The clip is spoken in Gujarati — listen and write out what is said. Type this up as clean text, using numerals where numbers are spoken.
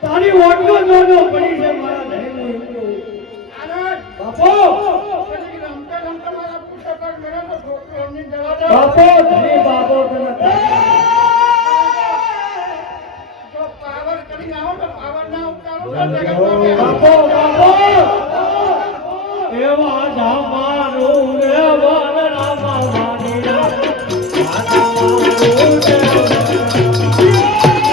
તારી ઓટલો જોજો પડી છે મારા બાપો બાપો ધણી બાપો તને પાવર કરી આવો તો પાવર ના ઉતારો બાપો બાપો એવા જામાનું રે વન રામા માની